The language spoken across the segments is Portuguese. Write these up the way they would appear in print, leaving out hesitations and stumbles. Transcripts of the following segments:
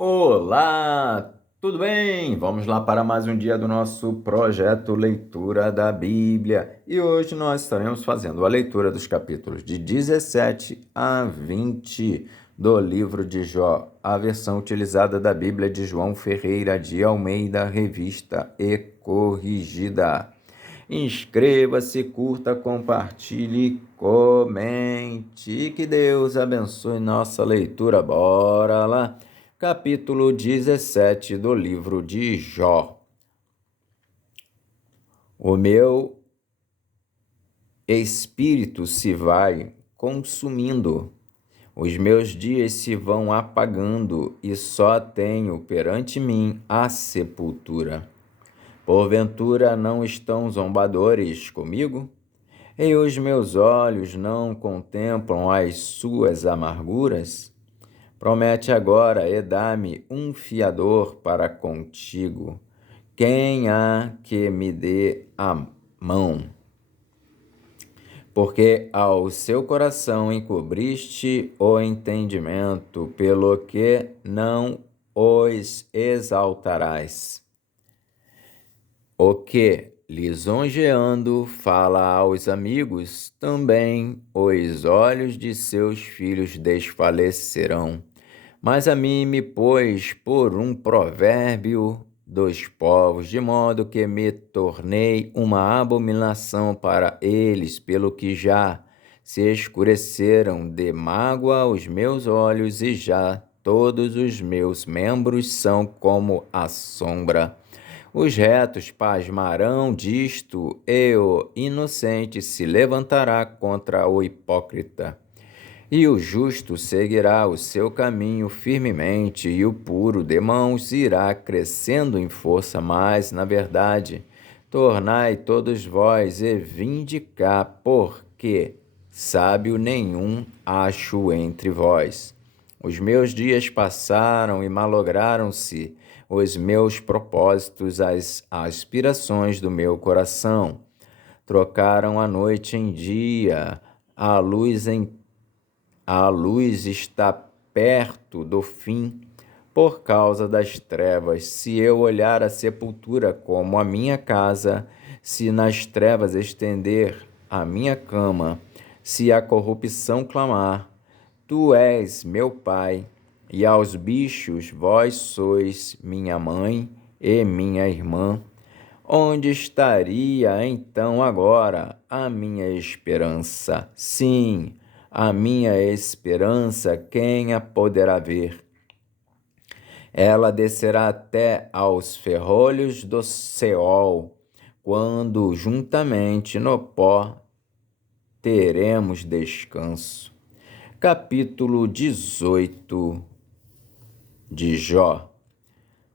Olá, tudo bem? Vamos lá para mais um dia do nosso projeto Leitura da Bíblia. E hoje nós estaremos fazendo a leitura dos capítulos de 17 a 20 do livro de Jó, a versão utilizada da Bíblia de João Ferreira de Almeida, revista e corrigida. Inscreva-se, curta, compartilhe, comente. Que Deus abençoe nossa leitura. Bora lá! Capítulo 17 do livro de Jó. O meu espírito se vai consumindo, os meus dias se vão apagando e só tenho perante mim a sepultura. Porventura não estão zombadores comigo? E os meus olhos não contemplam as suas amarguras? Promete agora e dá-me um fiador para contigo. Quem há que me dê a mão? Porque ao seu coração encobriste o entendimento, pelo que não os exaltarás. O que, lisonjeando, fala aos amigos, também os olhos de seus filhos desfalecerão. Mas a mim me pôs por um provérbio dos povos, de modo que me tornei uma abominação para eles, pelo que já se escureceram de mágoa os meus olhos, e já todos os meus membros são como a sombra. Os retos pasmarão disto, e o inocente se levantará contra o hipócrita. E o justo seguirá o seu caminho firmemente, e o puro de mãos irá crescendo em força, mas, na verdade, tornai todos vós e vinde cá, porque sábio nenhum acho entre vós. Os meus dias passaram e malograram-se os meus propósitos, as aspirações do meu coração. Trocaram a noite em dia, a luz está perto do fim por causa das trevas. Se eu olhar a sepultura como a minha casa, se nas trevas estender a minha cama, se a corrupção clamar, tu és meu pai, e aos bichos vós sois minha mãe e minha irmã. Onde estaria então agora a minha esperança? Sim, a minha esperança, quem a poderá ver? Ela descerá até aos ferrolhos do Seol, quando juntamente no pó teremos descanso. Capítulo 18 de Jó.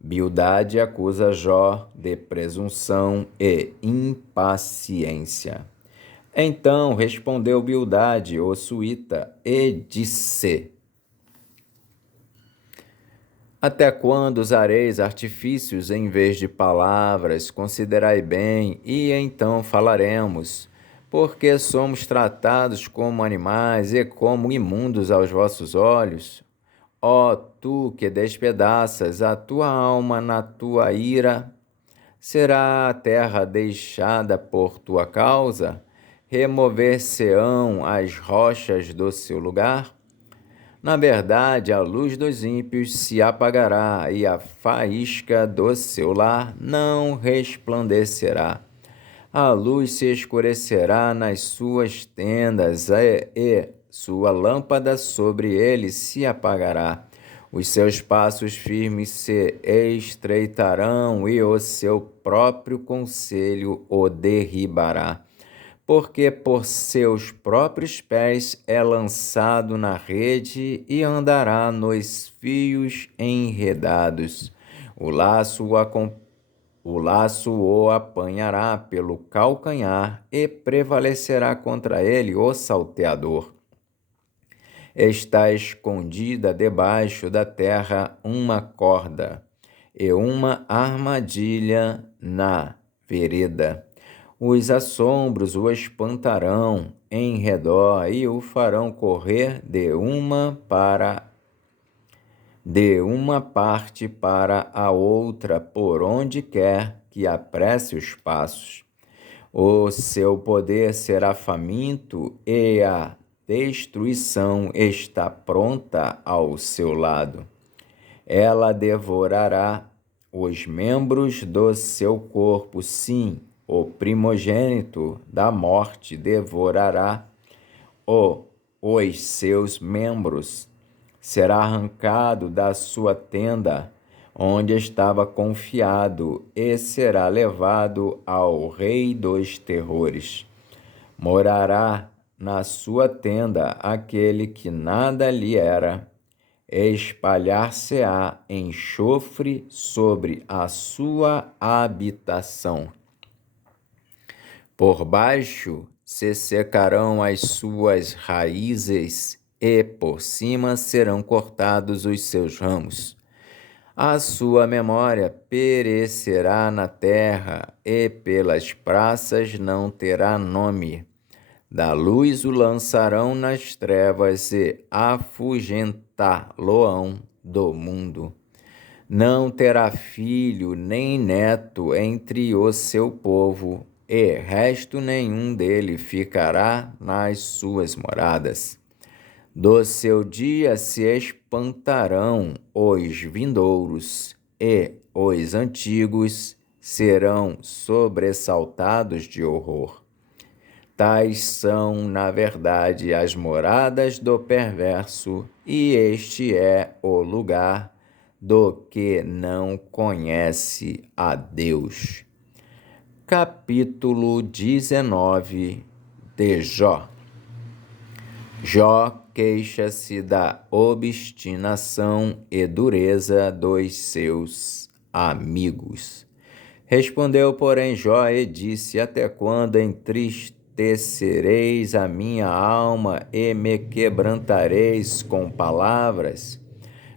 Bildade acusa Jó de presunção e impaciência. Então respondeu Bildade, o suíta, e disse: Até quando usareis artifícios em vez de palavras? Considerai bem, e então falaremos. Porque somos tratados como animais e como imundos aos vossos olhos? Ó tu que despedaças a tua alma na tua ira, será a terra deixada por tua causa? Remover-se-ão as rochas do seu lugar? Na verdade, a luz dos ímpios se apagará, e a faísca do seu lar não resplandecerá. A luz se escurecerá nas suas tendas, e sua lâmpada sobre ele se apagará. Os seus passos firmes se estreitarão, e o seu próprio conselho o derribará. Porque por seus próprios pés é lançado na rede e andará nos fios enredados. O laço o apanhará pelo calcanhar e prevalecerá contra ele o salteador. Está escondida debaixo da terra uma corda e uma armadilha na vereda. Os assombros o espantarão em redor e o farão correr de uma de uma parte para a outra, por onde quer que apresse os passos. O seu poder será faminto e a destruição está pronta ao seu lado. Ela devorará os membros do seu corpo, sim, o primogênito da morte devorará os seus membros. Será arrancado da sua tenda, onde estava confiado, e será levado ao rei dos terrores. Morará na sua tenda aquele que nada lhe era. Espalhar-se-á enxofre sobre a sua habitação. Por baixo se secarão as suas raízes e por cima serão cortados os seus ramos. A sua memória perecerá na terra e pelas praças não terá nome. Da luz o lançarão nas trevas e afugentá-lo-ão do mundo. Não terá filho nem neto entre o seu povo, e resto nenhum dele ficará nas suas moradas. Do seu dia se espantarão os vindouros, e os antigos serão sobressaltados de horror. Tais são, na verdade, as moradas do perverso, e este é o lugar do que não conhece a Deus. Capítulo 19 de Jó. Jó queixa-se da obstinação e dureza dos seus amigos. Respondeu, porém, Jó e disse: Até quando entristecereis a minha alma e me quebrantareis com palavras?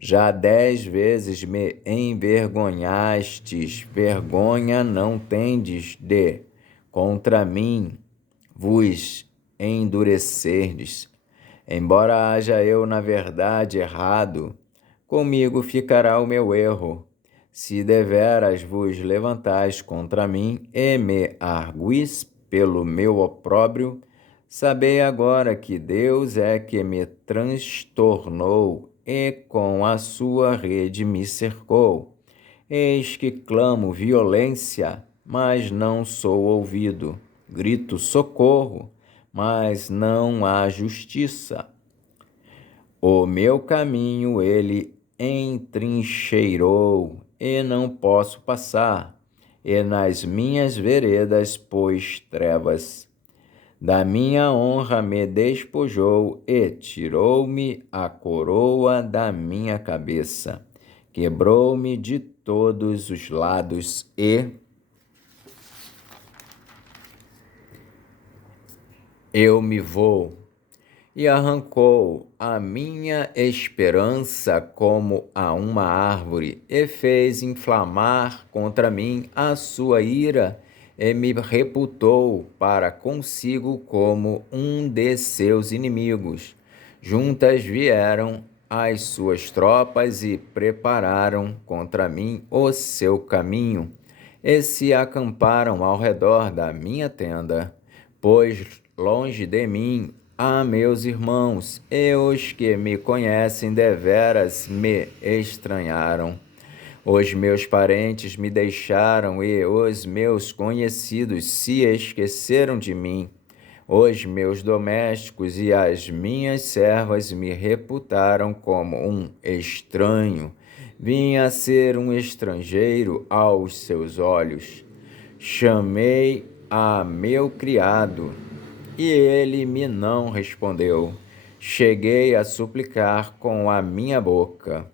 Já 10 vezes me envergonhastes, vergonha não tendes de contra mim vos endurecerdes. Embora haja eu, na verdade, errado, comigo ficará o meu erro. Se deveras vos levantais contra mim e me arguis pelo meu opróbrio, sabei agora que Deus é que me transtornou e com a sua rede me cercou. Eis que clamo violência, mas não sou ouvido. Grito socorro, mas não há justiça. O meu caminho ele entrincheirou, e não posso passar, e nas minhas veredas pôs trevas. Da minha honra me despojou, e tirou-me a coroa da minha cabeça. Quebrou-me de todos os lados, e eu me vou. E arrancou a minha esperança como a uma árvore, e fez inflamar contra mim a sua ira, e me reputou para consigo como um de seus inimigos. Juntas vieram as suas tropas e prepararam contra mim o seu caminho, e se acamparam ao redor da minha tenda, pois longe de mim há meus irmãos, e os que me conhecem deveras me estranharam. Os meus parentes me deixaram e os meus conhecidos se esqueceram de mim. Os meus domésticos e as minhas servas me reputaram como um estranho. Vim a ser um estrangeiro aos seus olhos. Chamei a meu criado, e ele me não respondeu. Cheguei a suplicar com a minha boca.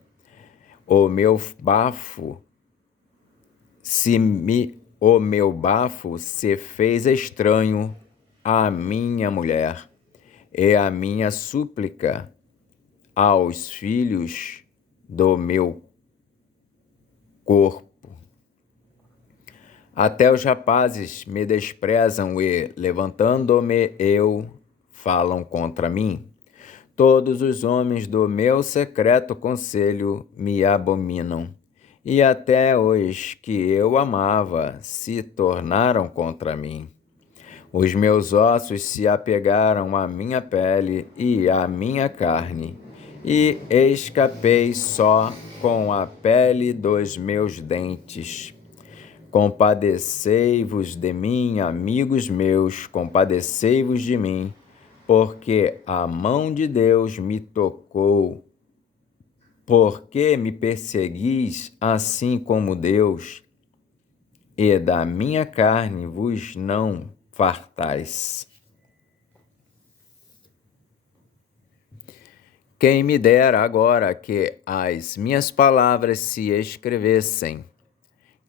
O meu bafo se fez estranho à minha mulher, e a minha súplica aos filhos do meu corpo. Até os rapazes me desprezam e, levantando-me eu, falam contra mim. Todos os homens do meu secreto conselho me abominam, e até os que eu amava se tornaram contra mim. Os meus ossos se apegaram à minha pele e à minha carne, e escapei só com a pele dos meus dentes. Compadecei-vos de mim, amigos meus, compadecei-vos de mim, porque a mão de Deus me tocou. Porque me perseguis assim como Deus, e da minha carne vos não fartais. Quem me dera agora que as minhas palavras se escrevessem,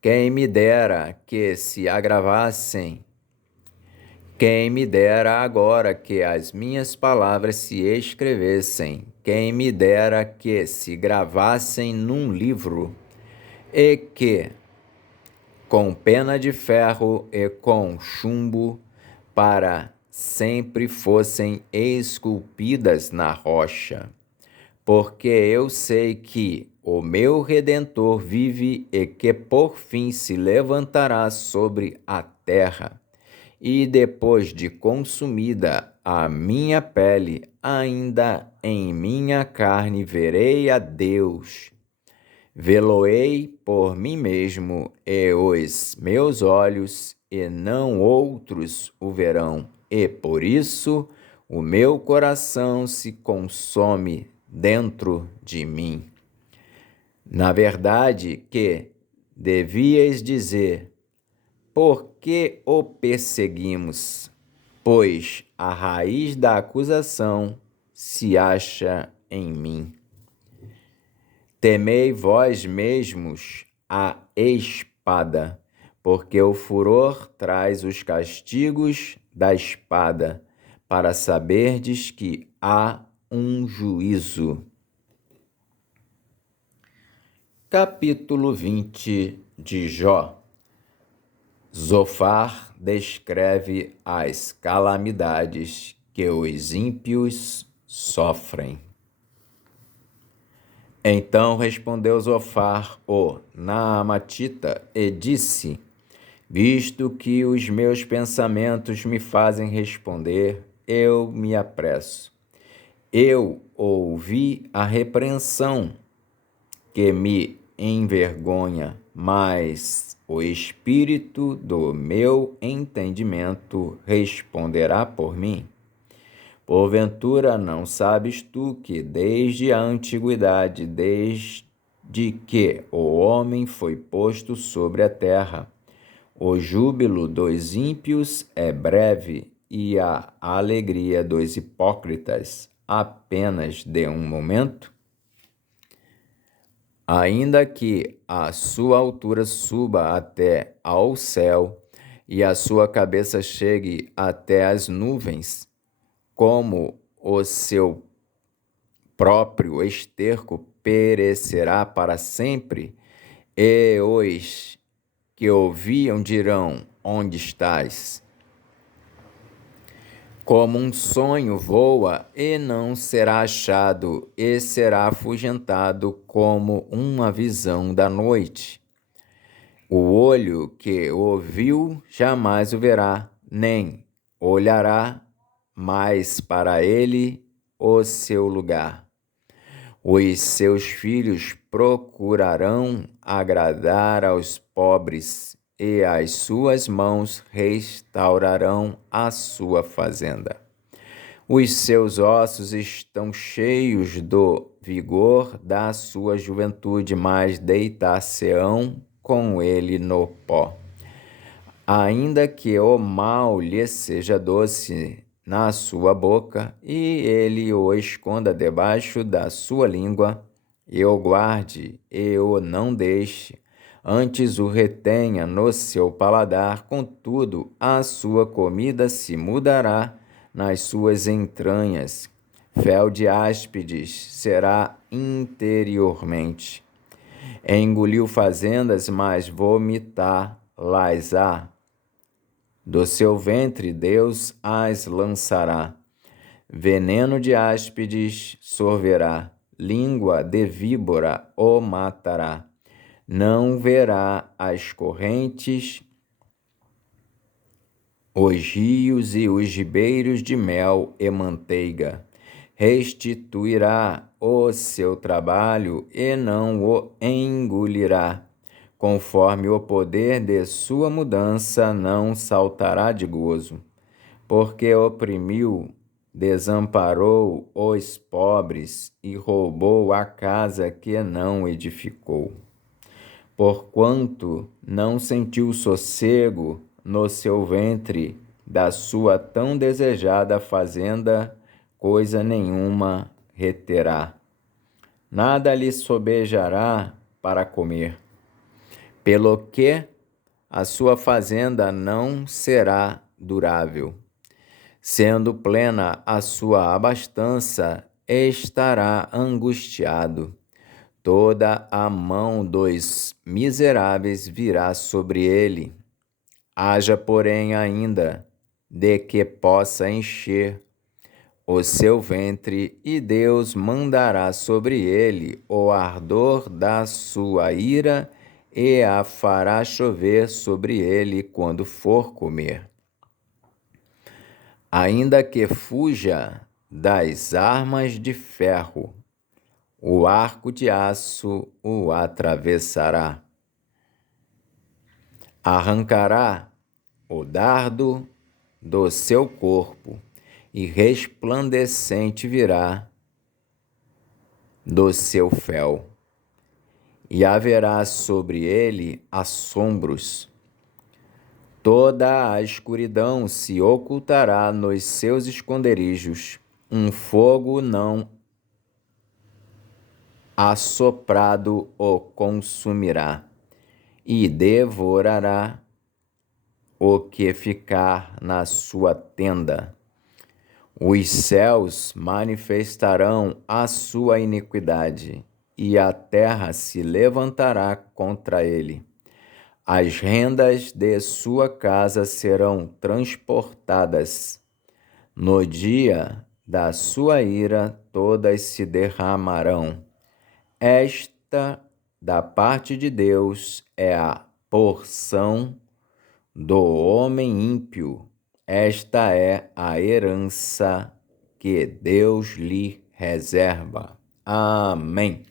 quem me dera que se agravassem, quem me dera agora que as minhas palavras se escrevessem, quem me dera que se gravassem num livro, e que, com pena de ferro e com chumbo, para sempre fossem esculpidas na rocha. Porque eu sei que o meu Redentor vive e que por fim se levantará sobre a terra. E depois de consumida a minha pele, ainda em minha carne verei a Deus. Vê-lo-ei por mim mesmo, e os meus olhos, e não outros o verão, e por isso o meu coração se consome dentro de mim. Na verdade que devíeis dizer, por que o perseguimos? Pois a raiz da acusação se acha em mim. Temei vós mesmos a espada, porque o furor traz os castigos da espada, para saberdes que há um juízo. Capítulo 20 de Jó. Zofar descreve as calamidades que os ímpios sofrem. Então respondeu Zofar, o Naamatita, e disse: visto que os meus pensamentos me fazem responder, eu me apresso. Eu ouvi a repreensão que me envergonha, mas o espírito do meu entendimento responderá por mim. Porventura não sabes tu que desde a antiguidade, desde que o homem foi posto sobre a terra, o júbilo dos ímpios é breve e a alegria dos hipócritas apenas de um momento? Ainda que a sua altura suba até ao céu e a sua cabeça chegue até as nuvens, como o seu próprio esterco perecerá para sempre, e os que ouviam dirão: onde estás? Como um sonho voa e não será achado, e será afugentado como uma visão da noite. O olho que o viu jamais o verá, nem olhará mais para ele o seu lugar. Os seus filhos procurarão agradar aos pobres, e as suas mãos restaurarão a sua fazenda. Os seus ossos estão cheios do vigor da sua juventude, mas deitar-se-ão com ele no pó. Ainda que o mal lhe seja doce na sua boca, e ele o esconda debaixo da sua língua, e o guarde e o não deixe, antes o retenha no seu paladar, contudo a sua comida se mudará nas suas entranhas, fel de áspides será interiormente. Engoliu fazendas, mas vomitá-las-á. Do seu ventre Deus as lançará. veneno de áspides sorverá, língua de víbora o matará. Não verá as correntes, os rios e os ribeiros de mel e manteiga. Restituirá o seu trabalho e não o engolirá. Conforme o poder de sua mudança, não saltará de gozo, porque oprimiu, desamparou os pobres e roubou a casa que não edificou. Porquanto não sentiu sossego no seu ventre da sua tão desejada fazenda, coisa nenhuma reterá. Nada lhe sobejará para comer, pelo que a sua fazenda não será durável. Sendo plena a sua abastança, estará angustiado. Toda a mão dos miseráveis virá sobre ele. Haja, porém, ainda de que possa encher o seu ventre, e Deus mandará sobre ele o ardor da sua ira e a fará chover sobre ele quando for comer. Ainda que fuja das armas de ferro, o arco de aço o atravessará. Arrancará o dardo do seu corpo, e resplandecente virá do seu fel. E haverá sobre ele assombros. Toda a escuridão se ocultará nos seus esconderijos. Um fogo não assoprado o consumirá, e devorará o que ficar na sua tenda. Os céus manifestarão a sua iniquidade, e a terra se levantará contra ele. As rendas de sua casa serão transportadas. No dia da sua ira, todas se derramarão. Esta, da parte de Deus, é a porção do homem ímpio. Esta é a herança que Deus lhe reserva. Amém.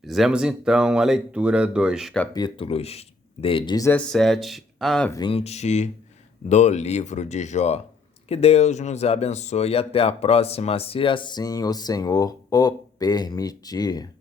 Fizemos então a leitura dos capítulos de 17 a 20 do livro de Jó. Que Deus nos abençoe e até a próxima, se assim o Senhor o permitir.